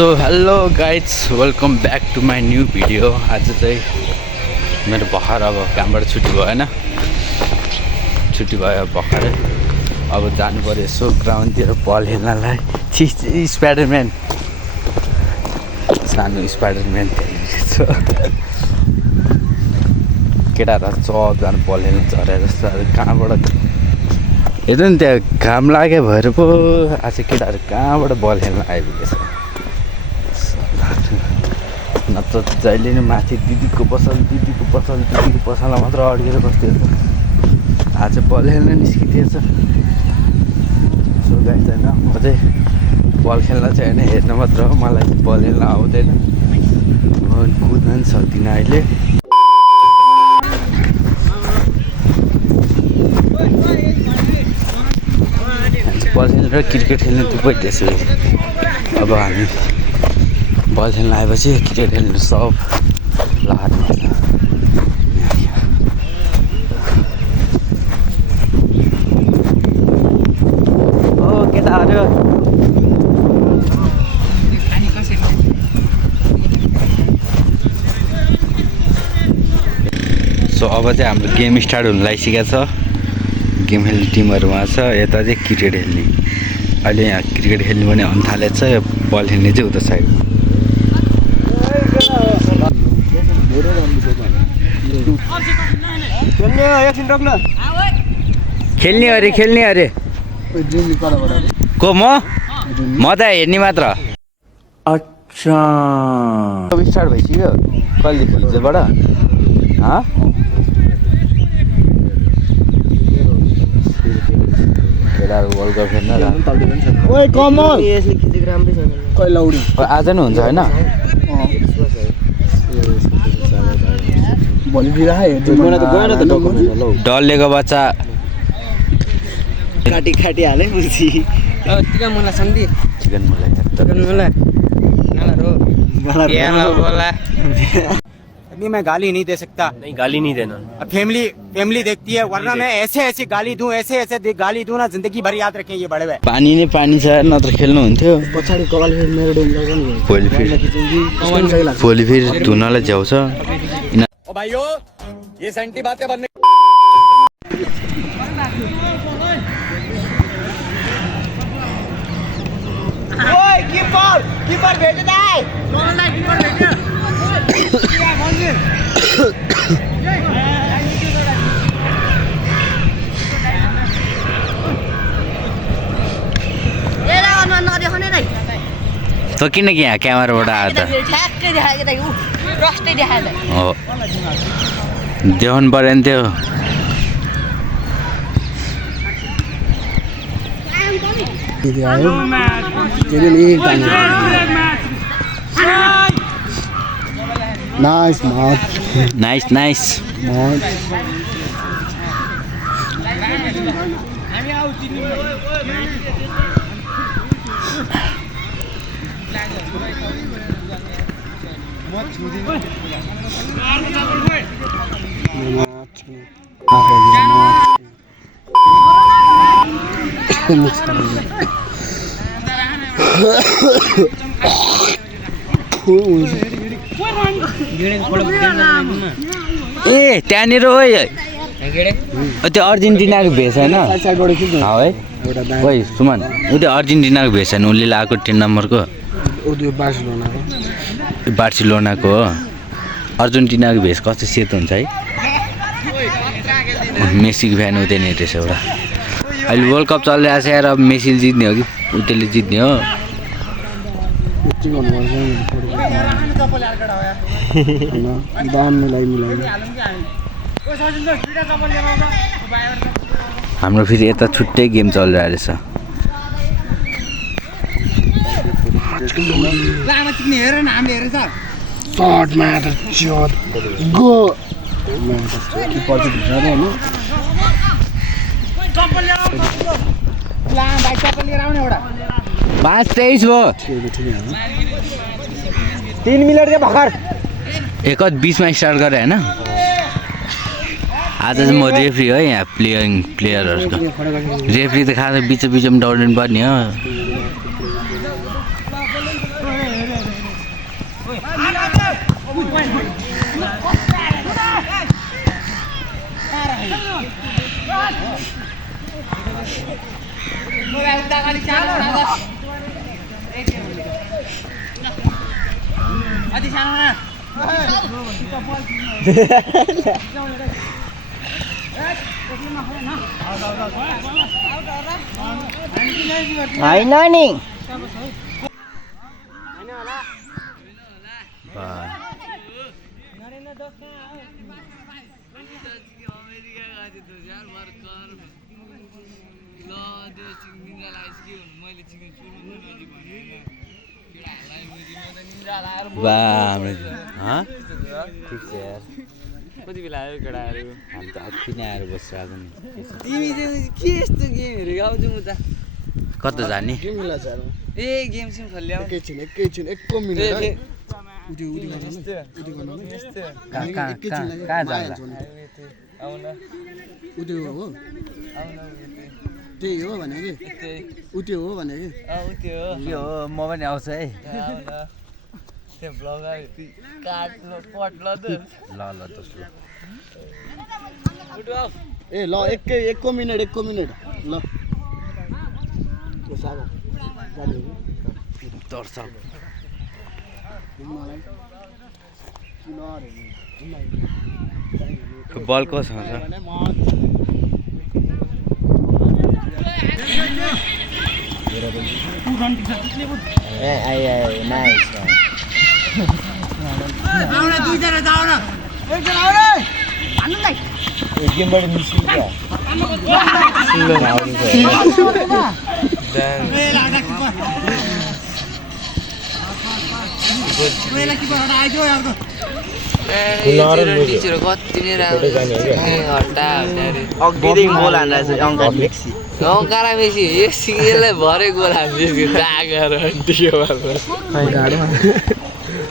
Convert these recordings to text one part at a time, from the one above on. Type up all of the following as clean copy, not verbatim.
So hello guys welcome back to my new video. आज चाहिँ मेरो भर्खर अब कामबाट छुट्टी भयो होइन, छुट्टी भयो भर्खरै। अब जानु पऱ्यो यसो ग्राउन्डतिर बल हेर्नलाई। स्पाइडरम्यान, सानो स्पाइडरम्यान केटाहरू सबजना बल हेर्नु झरेर जस्तो। कहाँबाट हेर्नु नि, त्यहाँ घाम लाग्यो भएर पो आज केटाहरू कहाँबाट बल हेर्न आइपुगेछ। नत्र जहिले नै माथि दिदीको पसलमा मात्र अड्केर बस्थ्यो। आज बल खेल्न निस्किदिएछ। सो गाइस होइन, म चाहिँ बल खेल्न चाहिँ होइन, हेर्न मात्र हो। मलाई बल खेल्न आउँदैन, म कुद्न पनि सक्दिनँ अहिले। बल खेल्नु र क्रिकेट खेल्नु दुवै त्यसो। अब हामी बल खेल्न आएपछि क्रिकेट खेल्नु सब लहरमा छ। ओ केटाहरू, सो अब चाहिँ हाम्रो गेम स्टार्ट हुन लागिसकेको छ। गेम खेल्ने टिमहरू उहाँ छ, यता चाहिँ क्रिकेट खेल्ने। अहिले यहाँ क्रिकेट खेल्ने पनि हुन थालेको छ, बल खेल्ने चाहिँ उता साइड। खेल्ने अरे को म त हेर्ने मात्र। अच्छा अब स्टार्ट भइसक्यो। कहिले हिजोबाट वर्ल्ड कप हेर्न आज नै हुन्छ होइन? डल्लेको बच्चा काटी हाले चिकन अभी मैं गाली नहीं दे सकता। नहीं, गाली नहीं देना। फैमिली देखती है, वरना मैं ऐसे गाली दूं, ऐसे गाली दूं ना, जिंदगी भर याद रखें ये बड़े भाई। पानी नै पानी छ, नत्र खेल्नु हुन्थ्यो। भोलि फेरि धुनलाई झ्याउँछ। ओ भाइयों, ये सेंटी बातें बनने कीपर भेजता है। त किनकि यहाँ क्यामेराबाट आयो त हो, देखाउनु पऱ्यो नि त्यो। नाइस ए त्यहाँनिर हो त्यो अर्जेन्टिनाको भेष होइन है? ओइ सुमन, ऊ त्यो अर्जेन्टिनाको भेष होइन, उसले लगाएको 10 नम्बरको बार्सिलोनाको हो। अर्जेन्टिनाको भेष कस्तो सेतो हुन्छ है। मेसीको फ्यान उतै नै रहेछ एउटा। अहिले वर्ल्ड कप चलिरहेको छ यार। अब मेसीले जित्ने हो कि उतैले जित्ने हो? हाम्रो फेरि यता छुट्टै गेम चलिरहेको रहेछ। पाँच 23 भयो। 3 मिनट के भर्खर एक 20 में स्टार्ट गरेँ होइन। आज चाहिँ म रेफ्री हो यहाँ प्लेयरहरूको। रेफ्री त खास बिच बिचमा दौडिनु पर्ने हो। होइन नि ठिक छ यार कति बेला आयो केटाहरू हामी त अति नै आएर बसिरहेको नि तिमी चाहिँ के यस्तो गेमहरू आउँछु म त कता जाने ए गेम सिम खेल्ने आउँछ एकैछिन 1 मिनेट है कहाँ जाला आउन उति हो त्यही हो भने कि उति हो भने कि त्यो हो के हो म पनि आउँछ है आउन त्यो ब्लगर काट्नु पट्ल त ल दोस्रो उठु आऊ ए ल 1 मिनेट ल सागा दर्शक बल कोसँग छ कति नै अघिदेखि गोल हान्दा अङ्कार मेक्सी अङ्कारा मेसी यो सिङ्गेललाई भरे गोल हान्छ दागर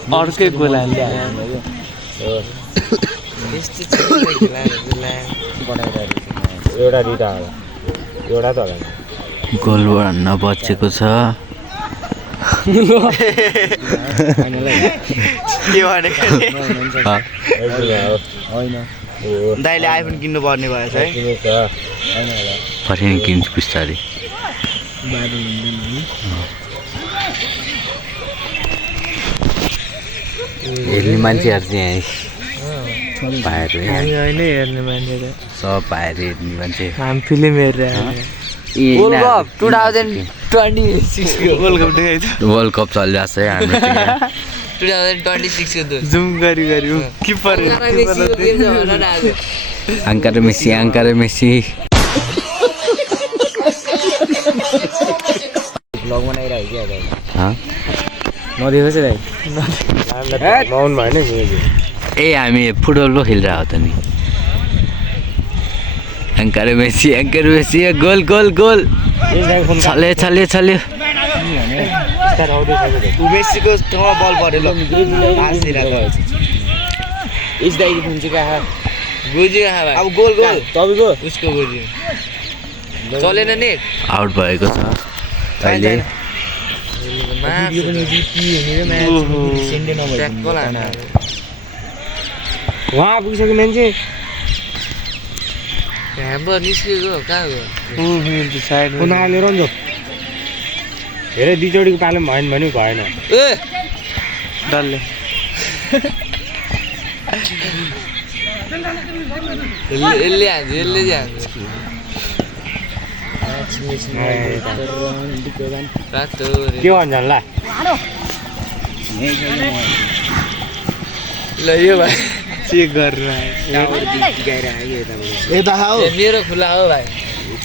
अर्कै गोल हान्दा गोलबाट नबचेको छ के भनेको दाइले आइफोन किन्नु पर्ने भएछ है फर्किने किन्छु बिस्तारै हेर्ने मान्छेहरू चाहिँ पाएर होइन हेर्ने मान्छे सब पाएर हेर्ने मान्छे हामी फिल्म हेरेर वर्ल्ड कप 2026 को वर्ल्ड कप चलिरहेको छ है हाम्रो 2026 को जुम गरी किपर अङ्कारा मेसी ब्लग बनाइरहेको नदेखेको छ ए हामी फुटबल पो खेलिरहेको त नि अङ्कारा मेसी गोल छल्यो मेसीको ठाउँमा बल पऱ्यो ल इसदाइको फोन चाहिँ कहाँ बुझ्यो कहाँ भाइ अब गोल तपाईको उसको बुझ्यो चलेन नि आउट भएको छ अहिले उहाँ पुगिसक्यो मान्छे हाम्रो निस्केको कहाँ गयो उनीहरूले रन्जो धेरै दुईचोटिको पालो भएन भने भएन ए डरले यसले हान्छ यसले चाहिँ हान्छ के भन्छ ल ल यो भाइ चेक गरेर यता हो मेरो खुला हो भाइ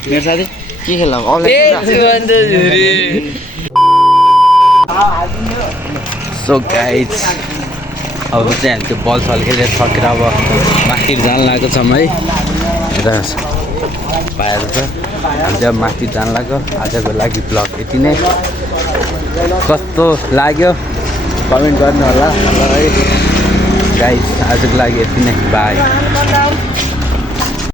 मेरो साथी के खेल्ला सो गाइज अब चाहिँ हामी त्यो बल खेलेर सकेर अब माथि जान लागेको छौँ है यता पाएर छ हामी चाहिँ माथि जान लाग्यो आजको लागि ब्लग यति नै कस्तो लाग्यो कमेन्ट गर्नु होला है गाइज आजको लागि यति नै बाई